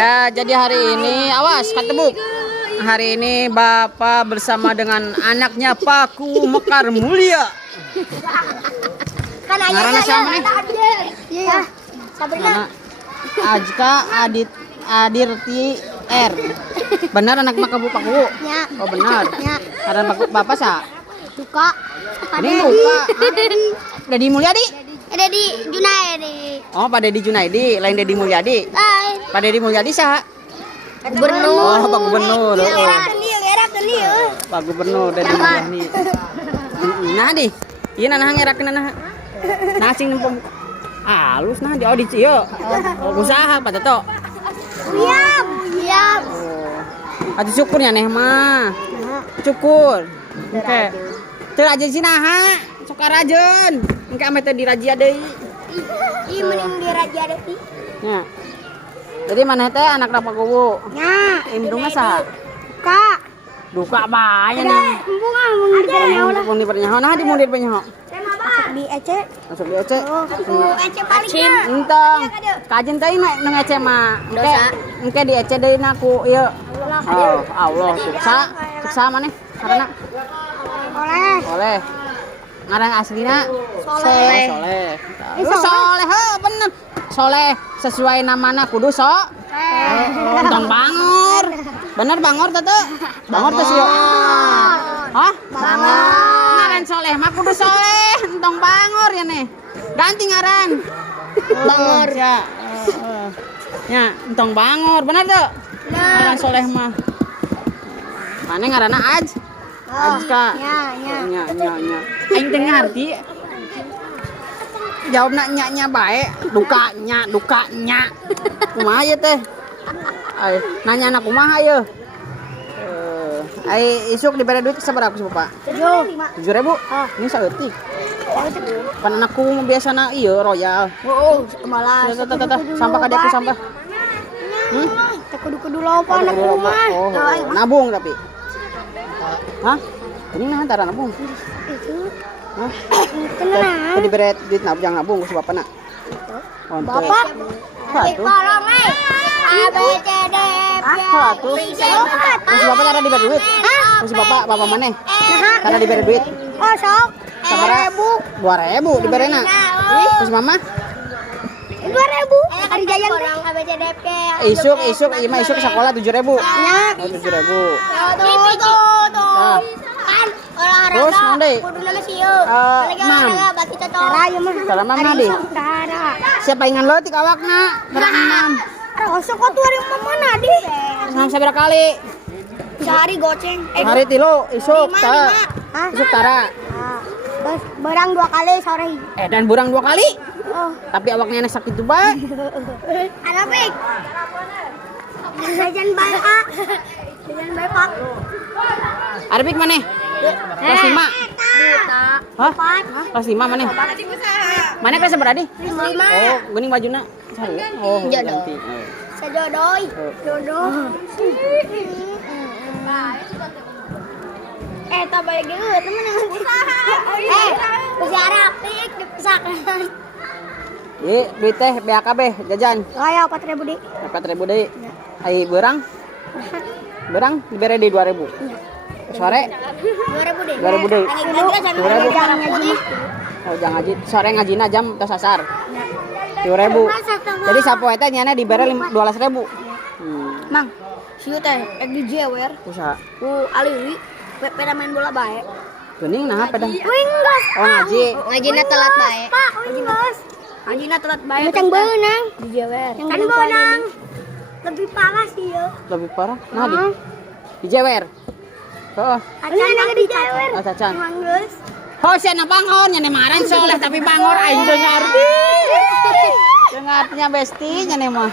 Ya, jadi hari ini awas katebuk. Hari ini Bapak bersama dengan anaknya Paku Mekar Mulia. Karena siapa nih? Iya. Sabrina. Ajka Adirti R. Benar anak Paku Paku? Ya. Oh benar. Ya. Karena Bapak sa? Duka. Ini lupa. Dedi Mulyadi? Dedi Junaidi. Oh, Pak Dedi Junaidi, lain Dedi Mulyadi. Hai. Pak Dedi Mulyadi sa? Gubernur. Oh, Pak Gubernur. Oh. Ya. Pak Gubernur Dedi Mulyadi. Nah di, iya nanah ngerakin nanah. Nasing nempom. Halus nah di audisi yo. Usaha pada to. Siap. Siap. Oh. Ati syukurnya neh mah. Syukur. Oke. Teu aja sinaha. Sok rajeun. Engke ame teh dirajia deui. Ih, mending dirajia deui. Nya. Jadi maneh teh anak Bapak Kubu. Nya. Indungna saha? Kak. Duka bae nih. Bunga mun dipanyaho lah. Mun dipernyaho nah di mun dipernyaho. Masuk di Ece. Masuk di Ece. Ece paling. Entong. Kajen teh nang Ece mah. Engke di Ece deui na ku ieu. Oh, Allah. Suksa maneh karena oleh. Ngaran aslina Soleh. Soleh, bener. Soleh sesuai namana kudu Entong Bangor. Bener Bangor teh. Bangor teh sih. Hah? Bangor. Ngaran Soleh mah kudu Soleh, entong Bangor ya nih. Ganti ngaran. Bangor ya. Ya, entong Bangor, bener tuh. Ngaran Soleh mah. Mana ngaranna Ajka. Ya. Aing teh ngarti. Jawabna nya bae, dukanya. Kumaha ieu teh? Ai, nanya anak kumaha ieu? Ai isuk dibere duit sabaraha ku Bapak? 7.000. Ini saeutik. Pan anakku biasana ieu royal. Oh, malas. Sampah ka dia sampah. Kudu loba anakku mah. Oh, nabung tapi. Hah? Ini nah antara nabung. Hah? Tenang. Tadi beret duit nabung nabung ku bapana. Bapak. Satu. Tolong A B C D F Satu. Terus bapak cara diberi duit. Terus bapak maneh. Cara diberi duit. Oh, sok. Sabaraha? 2.000 diberena. Terus mama? 2.000. Ari jajan A B C D F G. Isuk ke sekolah 7.000. Nya. 7.000. Tuh. Kan Terus olahraga. nanti? Kudu nama sieu. Mam. Bati cocok. Cara ieu mah. Cara mama di. Cara. Siapa ingan leutik awakna? Berang mam. Rosok kok tuh hari mana di? Sam sabaraha kali? Sehari goceng. Hari 3 isuk tah. Hah? Isuk tara. Terus berang 2 kali sore. Dan burang 2 kali. Oh. Tapi awaknya enak sakit juga. Ada pik. Jajan bae Pak. Jajan bae Pak. Arepik maneh? Kelas 5. Hah? Kelas 5 maneh? Maneh kelas berapa di? 5. Oh, geuning bajuna. Saya. Oh, ganti. Sajodoy. Jodoh. Tak balik dulu temen usaha pik dipesakan. Duit teh BAKB jajan. Aya 4.000 di. 4.000 deui. Ai beurang? Beurang dibere di 2.000. Sore 2.000 deh. 2.000 deui. 2.000. Jangan ngaji. Oh, jangan ngaji. Sore ngajina jam tos asar. 2.000. Jadi sapoe teh nyana dibere 12.000. Mang, sieu teh di jewer. Usaha. Ku aliwi peda main bola bae. Geuning nah peda. Winggas. Oh, ngaji. Ngajina telat bae. Pak, winggas. Ngajina telat bae. Macam beunang. Di jewer. Kan beunang. Lebih parah sih ya. Lebih parah. Nah, di jewer. Heeh. Acan lagi di jewer. Acan. Manggeus. Oh, sia Bangor nya maran Soleh tapi Bangor aing teu ngarti. Teu ngartinya besti nya mah.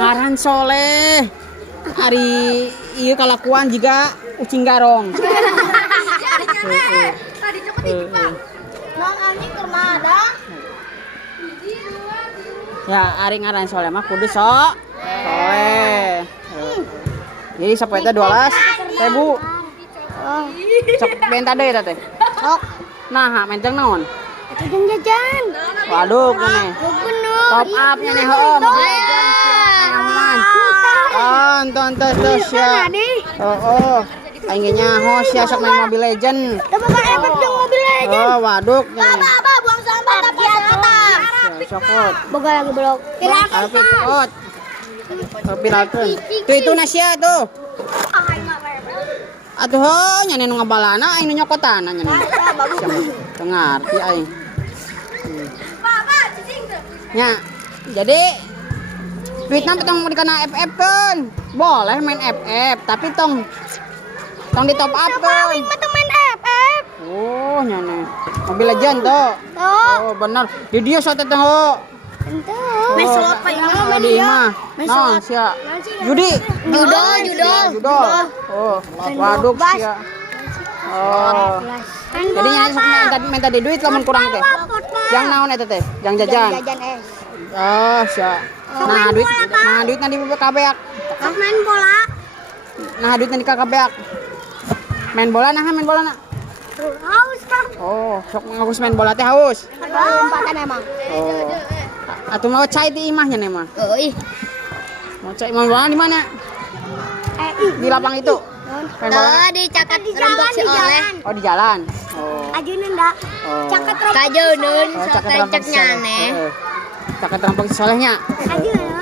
Ngaran Soleh. Ari ieu kalakuan jiga ucing garong. Tadi cepet di Jepang. Nang anjing keur ada. Ya, ari ngaran Soleh mah kudu Soleh. Jadi sapoe teh 12.000. Sok benta deui teh. Sok. Nah, menteng naon? Jajan jajan. Waduh, nih. Bener. Top up nya nih, heeh. tos ya. Oh. Aing nyaho sia sok main Mobile Legend. Tapi kan efek dong Mobile Legend. Oh, waduk. Baba, buang sampah tapi atas. Sokot. Boga lagi blok. Tapi kot. Tapi latun. Tuh itu nasia tuh. Atuh ho nyane nu ngabalana aing nu nyokotan nyane. Teu ngarti aing. Nya. Jadi duitna tong dikana FF kan. Boleh main FF, tapi tong di top up kan. Main FF. Oh, nyane. Mobile Legend tuh. Oh, bener. Di dia sote teh ho. Main slot pa ieu Di mah. Naon sia? Judi. Judo. Oh, waduk sia. Oh. Jadi nyane sok minta di duit lamun kurang teh. Yang naon eta teh? Yang jajan. Oh, sia. Nah, duitna di kabeak. Main bola. Nah, duitna di kabeak. Main bola nah. Haus kan. Oh, sok ngagus main bola teh haus. Lompatan emang. Oh. Atuh mau cai di imahnya nih mah. Euy. Mau cai main bola di mana? Di lapang itu. Main bola. Di cakat rombok si Oleh. Oh, di jalan. Oh. Ajuneun da. Oh. Cakat rombok. Kajeunun Sok cek nyane. Caket rampung si solehnya.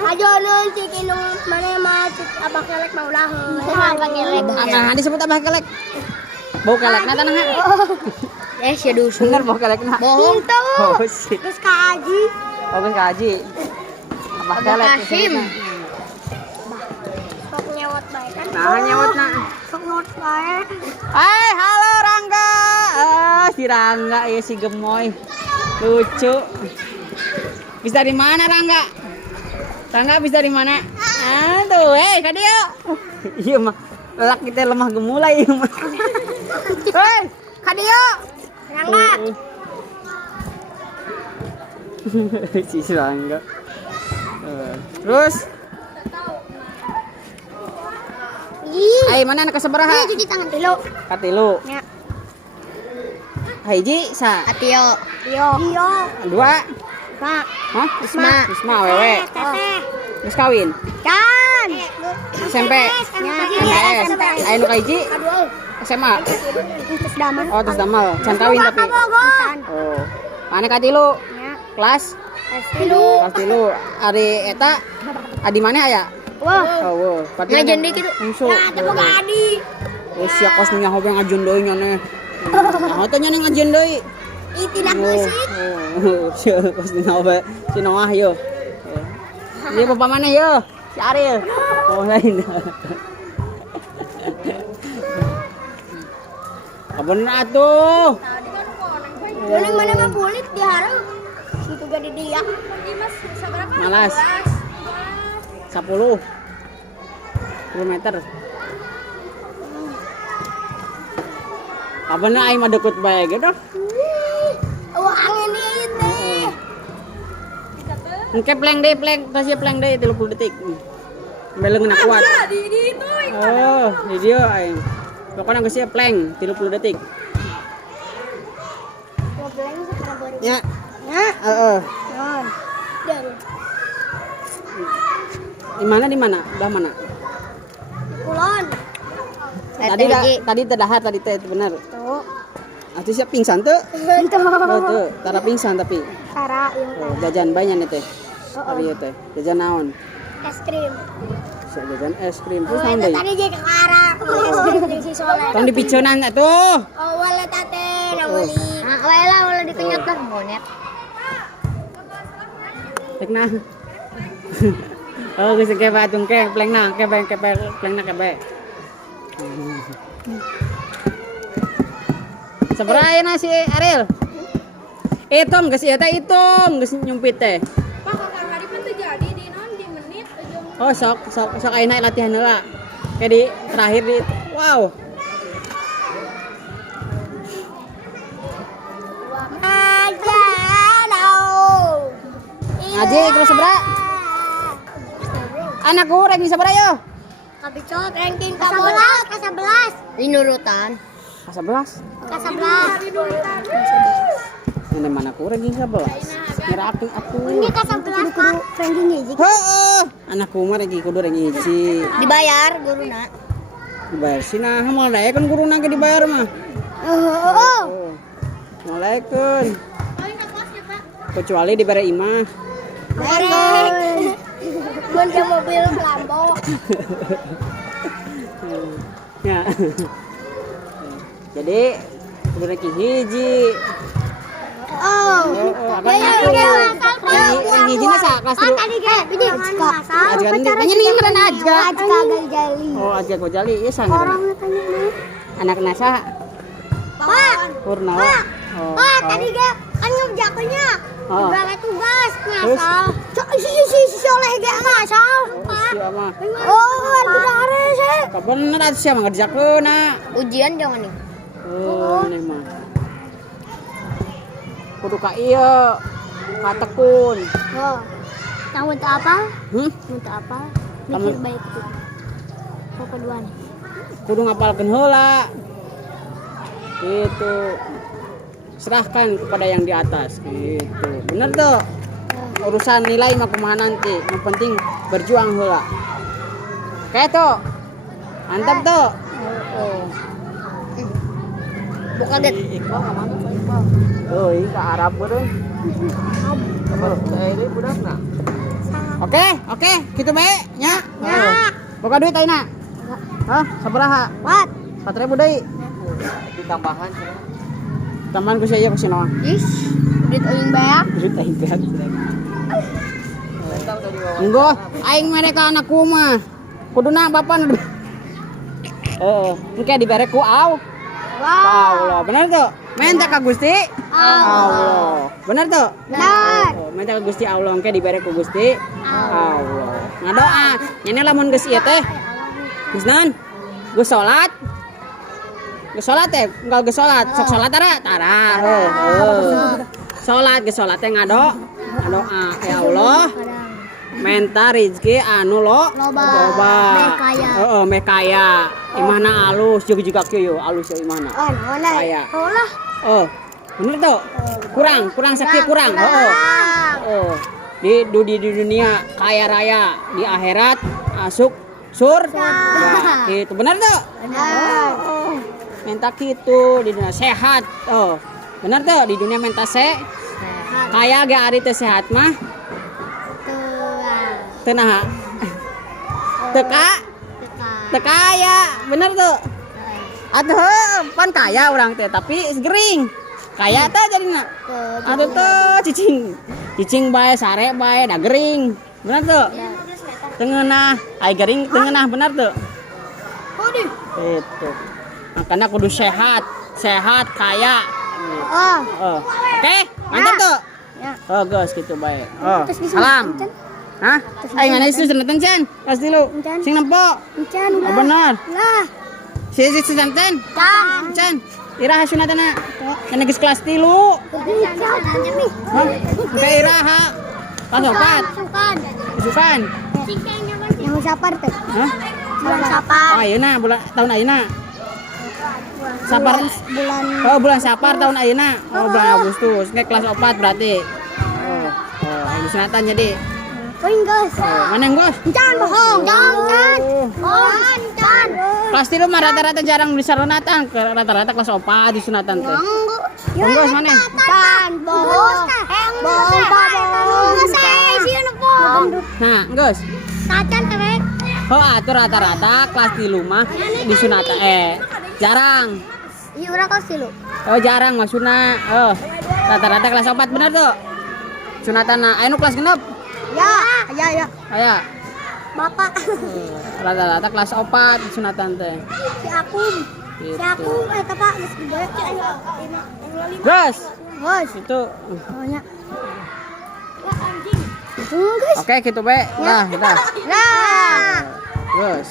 Ajuneun cik indung mana mah cik abah kelek mau udaheun. Abah kelek. Nah, disebut abah kelek. Bau kelekna tanah. Sia dusun. Bener bau kelekna. Bohong tuh. Oh, sih. Terus kaji. Oh, geus kaji. Abah kelek. Kasim. Sok nyewot bae kan. Nah, nyewotna. Sok nyewot bae. Halo Rangga. Si Rangga ya si gemoy. Lucu. Bisa dari mana Rangga? Rangga bisa dari mana? Tuh, kadio. Iya mah. Lelak kita lemah gemulai ieu mah. Hei, kadio. Rangga. Si Rangga. Terus Ai mana anak sabaraha? Cuci tangan dulu. Katilu. Ya. Hiji sa. Atio. Iyo. Dua. Pak. Hah? Isma wewe. Teteh. Geus kawin. Kan. SMP. MTS. Aya nu kahiji SMA. Terus daman. Oh, terus damal. Can kawin tapi. Oh. Mana katilu? Ya. Kelas Tilu. Kelas 3. Ari eta adi mana aya? Wah. Oh, wow. Ngajen deui kitu. Musuh. Ya, teu boga adi. Oh, sia kos nya hobe ngajeun deui nyane. Nah, teh nyane ngajeun deui. Ih, tidak musik. Oh, sia kos nya hobe si Noah yo. Ieu bapak mana yo? Si Ariel. Oh, lain. Kapan atuh? Boleh mana mah bulit di hareup. Situ gede dia. Malas. 10 kilometer. Kapan aing mah deket bae ge dah. Angin ini. Engke pleng deui, tos ieu pleng deui 30 detik. Beleng na kuat. Oh, di dieu aing. Pokona geus ieu pleng 30 detik. Ngobrolnya sekarang baru. Ya. Heeh. Di mana? Udah mana? Kulon. Tadi terdahar tadi teh benar. Tuh. Atuh siap pingsan teu? Tuh. Oh, teu. Tara pingsan tapi. Cara yang Oh, jajan banyak nih teh. Ari teh. Jajan naon? es krim. Sia jajan es krim terus Oh, naon itu deui? tadi jadi kekara. Es krim di si Soleh. Tong dipiceunan atuh. Oh, wala tate namuli. Ah, wala dikenyot lah monet. Tek nah. Oh, geus ke batung ke plengna, ke plengna ke bae. Sabaraha na si Ariel? Itom geus ieu teh itom, geus nyumpit teh. Pak kakak tadi pun terjadi di non di menit ujung. Oh, sok ayeuna latihan heula. Kayak di terakhir di wow. Aja dong. Ngaji terus sabaraha? Anak goreng di sabaraha yo? Kabicot ranking ke-11. Ini nurutan. Ka-11. Ke-11. Ini mana kurang di 11. Kira atuh. Ini ke-11 Pak. Ranking hiji. Heeh. anak kumar lagi kudu rek hiji. Dibayar guruna. Dibayar sih nah moal daya kan guruna ge dibayar mah. Oh. Waalaikumsalam. Kecuali dibere imah. Merek. Mun ke mobil Lambo. Ya. Jadi kudu rek hiji. Oh. Yang hiji na sa kelas 3. Tadi ge biji masal. Ajga ini tanya nih ngaran Ajga. Ajga Gajali. Oh, Ajga Gojali ieu sangat. Orang tanya nih. Anak nasa Pak. Purnawa. Oh. Pak, tadi ge kan ngerjakannya. Oh. Dibalik tugas ngasal. Si Soleh ge ngasal, Pak. Siapa mah? Oh, ada sih. Kapan atuh sia ngerjakeuna? Ujian jangan nih. Oh, ini mah. Kudu ka ieu. Ka tekun. Oh. Tahu untuk apa? Untuk apa? Mikir baik itu. Keduaan. Kudu ngapalkeun heula. Gitu. Serahkan kepada yang di atas gitu. Bener tuh. Urusan nilai mah kumaha nanti. Yang penting berjuang heula. Oke tuh. Mantap tuh. Oh. Bukan det. Iqbal ka mana Pak Iqbal? Oh, ini ka Arab beureun. Ini budakna. Oke, kitu bae nya. Nya. Boga duit ayeuna. Hah, sabaraha? What? 4.000 deui. Ditambahan. Tambahan ku saya ku sinoa. Is. Duit aing bae. Duit aing berat. Enggo, aing mereka anak kumaha. Kuduna bapan. Engke dibere ku au. Allah, bener tuh. Minta ka Gusti Allah. Bener tuh? Benar. Minta ka Gusti Allah engke dibere ku Gusti Allah. Ngadoa, nyene lamun geus ieu teh. Geus naon? Geus salat. Geus salat teh, enggal geus salat. Sok salat tara. Heuh. Salat geus salat teh ngadoa. Ya Allah. Menta rezeki anu loba. Heeh, me kaya. Imahna alus juga kieu alus ya imahna. Kaya. Bener tuh. Kurang sakit kurang. Di dunia kaya raya, di akhirat masuk surga. Itu bener tuh. Minta gitu di dunia sehat. Bener tuh di dunia minta kaya ge ari teh sehat mah. Teu naha? Teka ya, bener tuh. Atuh, pan kaya orang teh tapi gering. Kaya teh jadina. Atuh tuh cicing bae sare bae da gering. Bener tuh. Tengenah, ai gering tengenah bener tuh. Itu. Makanya kudu sehat kaya. Oke, mantap tuh. Geus kitu bae. Salam. Hah? Aing ngana isu sunatan can. Pas dulu. Sing nempo. Bener. Lah. Si sunatan. Can. Iraha sunatana. Kana geus kelas 3. Hah? Ke iraha. Kelas 4. Sukan. Yang sapar teh. Hah? Bulan sapar. Oh, ayeuna tahun ayeuna. Sapar Bulan. Oh, bulan Sapar tahun ayeuna. Oh, bulan Agustus. Ke kelas 4 berarti. Oh, sunatan jadi. Guys. Mana yang bos? Jangan bohong. Jangan. Kelas 3 mah rata-rata jarang bisa sunatan. Rata-rata kelas 4 di sunatan teh. Bos mana? Kan bohong. Bohong. Nah, Gus. Tacan terek. Oh, atur rata-rata kelas 3 mah di sunatan jarang. Iya, urang kelas 3. Oh, jarang maksudna. Rata-rata kelas 4 bener tuh. Sunatan anu kelas genep. Ya. Aya. Bapak. Rata-rata kelas 4 sunatan teh. Si Akum eta Pak geus dibayar ci aya. Gus. Bos. Itu. Nya. Guys. Oke, gitu bae. Dah. Lah. Gus.